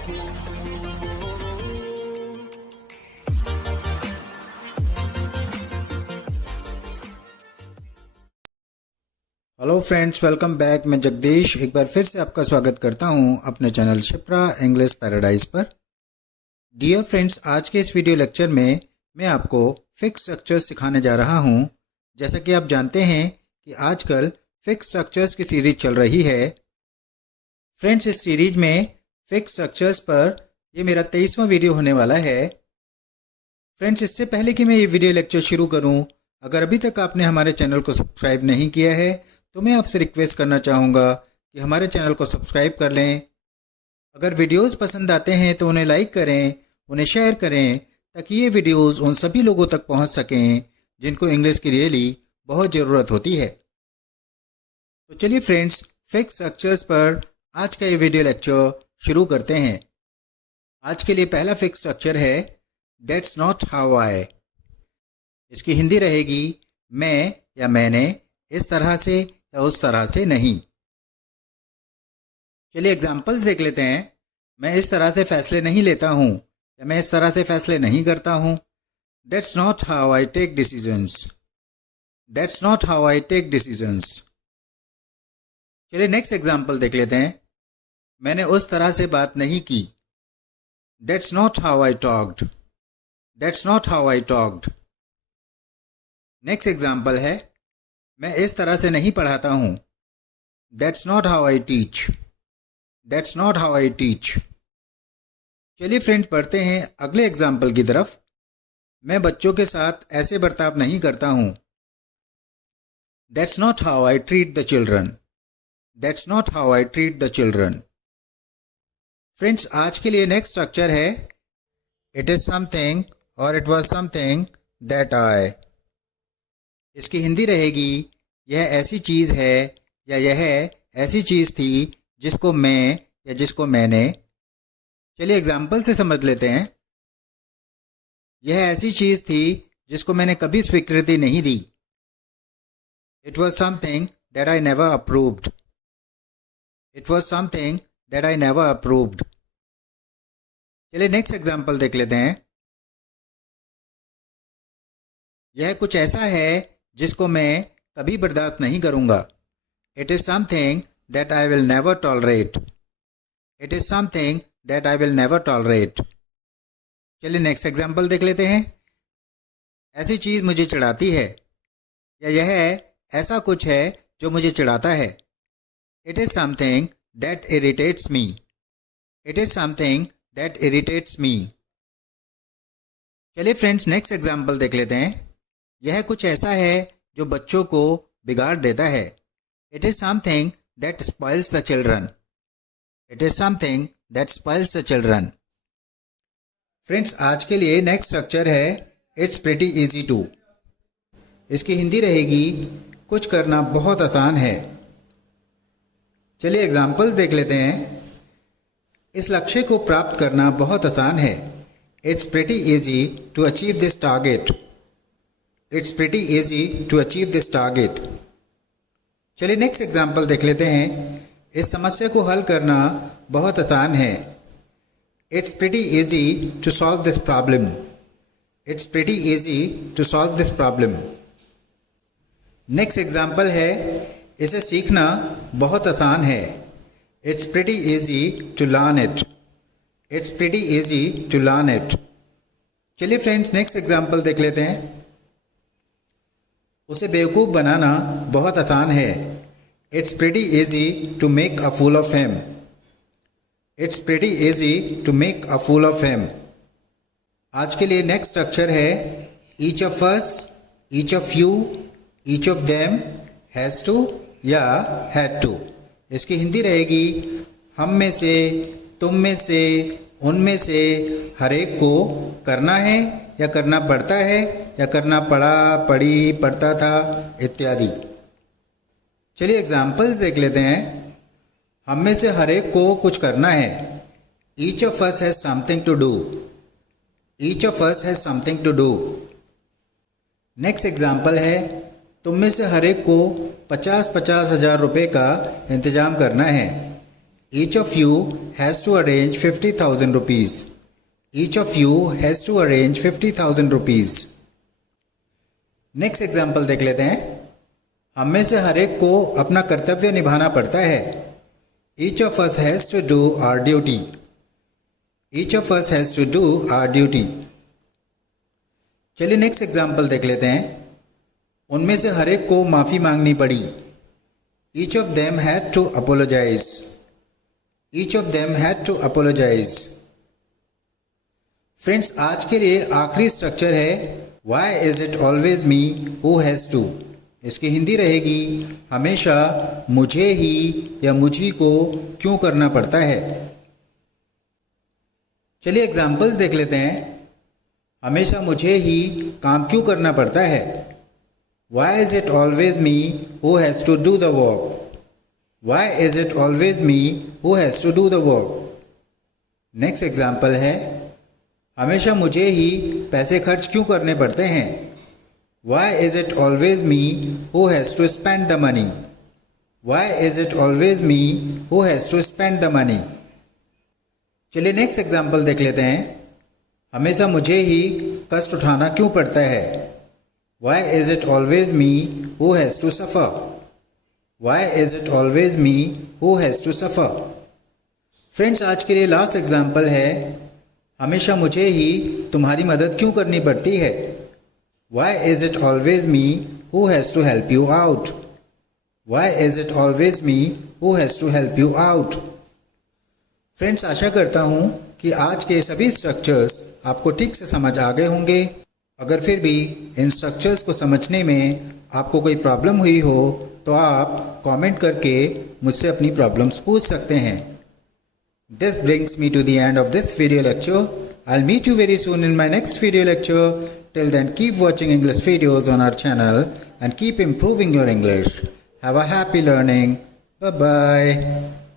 Hello friends, welcome back. मैं जगदीश एक बार फिर से आपका स्वागत करता हूं अपने चैनल शिप्रा इंग्लिश पैराडाइज पर। डियर फ्रेंड्स, आज के इस वीडियो लेक्चर में मैं आपको फिक्स स्ट्रक्चर्स सिखाने जा रहा हूं। जैसा कि आप जानते हैं कि आजकल फिक्स स्ट्रक्चर्स की सीरीज चल रही है। फ्रेंड्स, इस सीरीज में फिक्स स्ट्रक्चर्स पर ये मेरा 23वां वीडियो होने वाला है। फ्रेंड्स, इससे पहले कि मैं ये वीडियो लेक्चर शुरू करूँ, अगर अभी तक आपने हमारे चैनल को सब्सक्राइब नहीं किया है तो मैं आपसे रिक्वेस्ट करना चाहूँगा कि हमारे चैनल को सब्सक्राइब कर लें। अगर वीडियोस पसंद आते हैं तो उन्हें लाइक करें, उन्हें शेयर करें, ताकि ये वीडियोस उन सभी लोगों तक पहुंच सकें जिनको इंग्लिश की रियली बहुत ज़रूरत होती है। तो चलिए फ्रेंड्स, फिक्स स्ट्रक्चर्स पर आज का ये वीडियो लेक्चर शुरू करते हैं। आज के लिए पहला फिक्स स्ट्रक्चर है दैट्स नॉट हाउ आई। इसकी हिंदी रहेगी मैं या मैंने, इस तरह से या उस तरह से नहीं। चलिए एग्जाम्पल्स देख लेते हैं। मैं इस तरह से फैसले नहीं लेता हूँ या मैं इस तरह से फैसले नहीं करता हूँ। That's not how I take decisions. That's not how I take decisions. चलिए नेक्स्ट एग्जाम्पल देख लेते हैं। मैंने उस तरह से बात नहीं की। That's not how I talked. That's not how I talked. Next example है मैं इस तरह से नहीं पढ़ाता हूँ। That's not how I teach. That's not how I teach. चलिए फ्रेंड्स, पढ़ते हैं अगले एग्जाम्पल की तरफ। मैं बच्चों के साथ ऐसे बर्ताव नहीं करता हूँ। That's not how I treat the children. That's not how I treat the children. Friends, आज के लिए नेक्स्ट स्ट्रक्चर है इट इज समथिंग और इट वॉज समथिंग दैट आई। इसकी हिंदी रहेगी यह ऐसी चीज़ है या यह ऐसी चीज़ थी जिसको मैं या जिसको मैंने। चलिए एग्जाम्पल से समझ लेते हैं। यह ऐसी चीज़ थी जिसको मैंने कभी स्वीकृति नहीं दी। It was something that I never approved. It was something that I never approved. चलिए नेक्स्ट एग्जाम्पल देख लेते हैं। यह कुछ ऐसा है जिसको मैं कभी बर्दाश्त नहीं करूंगा। It is something that I will never tolerate. It is something that I will never tolerate. चलिए नेक्स्ट एग्जाम्पल देख लेते हैं। ऐसी चीज मुझे चिढ़ाती है या यह ऐसा कुछ है जो मुझे चिढ़ाता है। It is something that irritates me. It is something that irritates me. चलिए फ्रेंड्स, नेक्स्ट एग्जाम्पल देख लेते हैं। यह कुछ ऐसा है जो बच्चों को बिगाड़ देता है। It is something that spoils the children. It is something that spoils the children. Friends, आज के लिए नेक्स्ट स्ट्रक्चर है इट्स प्रीटी इजी टू। इसकी हिंदी रहेगी कुछ करना बहुत आसान है। चलिए एग्जाम्पल्स देख लेते हैं। इस लक्ष्य को प्राप्त करना बहुत आसान है। It's pretty easy to achieve this target. It's pretty easy to achieve this target. चलिए नेक्स्ट एग्जाम्पल देख लेते हैं। इस समस्या को हल करना बहुत आसान है। It's pretty easy to solve this problem. It's pretty easy to solve this problem. Next example है इसे सीखना बहुत आसान है। It's pretty easy to learn it. It's pretty easy to learn it. चलिए फ्रेंड्स, नेक्स्ट एग्जाम्पल देख लेते हैं। उसे बेवकूफ़ बनाना बहुत आसान है। It's pretty easy to make a fool of him. It's pretty easy to make a fool of him. आज के लिए नेक्स्ट स्ट्रक्चर है each of us, each of you, each of them, has to या had to. इसकी हिंदी रहेगी हम में से, तुम में से, उनमें से हर एक को करना है या करना पड़ता है या करना पड़ा, पड़ी, पड़ता था इत्यादि। चलिए एग्जाम्पल्स देख लेते हैं। हम में से हर एक को कुछ करना है। Each of us has something to do. Each of us has something to do. Next example है तुम में से हर एक को 50-50 हज़ार रुपये का इंतजाम करना है। Each of you has to arrange 50,000 rupees. Each of you has to arrange 50,000 rupees. Next example देख लेते हैं। हम में से हर एक को अपना कर्तव्य निभाना पड़ता है। Each of us has to do our duty. Each of us has to do our duty. चलिए नेक्स्ट एग्जाम्पल देख लेते हैं। उनमें से हर एक को माफ़ी मांगनी पड़ी। Each of them had to apologize. Each of them had to apologize. Friends, आज के लिए आखिरी स्ट्रक्चर है Why is it always me who has to? इसकी हिंदी रहेगी हमेशा मुझे ही या मुझी को क्यों करना पड़ता है। चलिए एग्जाम्पल्स देख लेते हैं। हमेशा मुझे ही काम क्यों करना पड़ता है। Why is it always me who has to do the work? Why is it always me who has to do the work? Next example है हमेशा मुझे ही पैसे खर्च क्यों करने पड़ते हैं। Why is it always me who has to spend the money? Why is it always me who has to spend the money? चलिए नेक्स्ट एग्जाम्पल देख लेते हैं। हमेशा मुझे ही कष्ट उठाना क्यों पड़ता है। Why is it always me who has to suffer? Why is it always me who has to suffer? Friends, आज के लिए लास्ट एग्जाम्पल है हमेशा मुझे ही तुम्हारी मदद क्यों करनी पड़ती है। Why is it always me who has to help you out? Why is it always me who has to help you out? Friends, आशा करता हूँ कि आज के सभी स्ट्रक्चर्स आपको ठीक से समझ आ गए होंगे। अगर फिर भी इन स्ट्रक्चर्स को समझने में आपको कोई प्रॉब्लम हुई हो तो आप कमेंट करके मुझसे अपनी प्रॉब्लम्स पूछ सकते हैं। This brings me to the end of this video lecture. I'll meet you very soon in my next video lecture. Till then, keep watching English videos on our channel and keep improving your English. Have a happy learning. Bye-bye.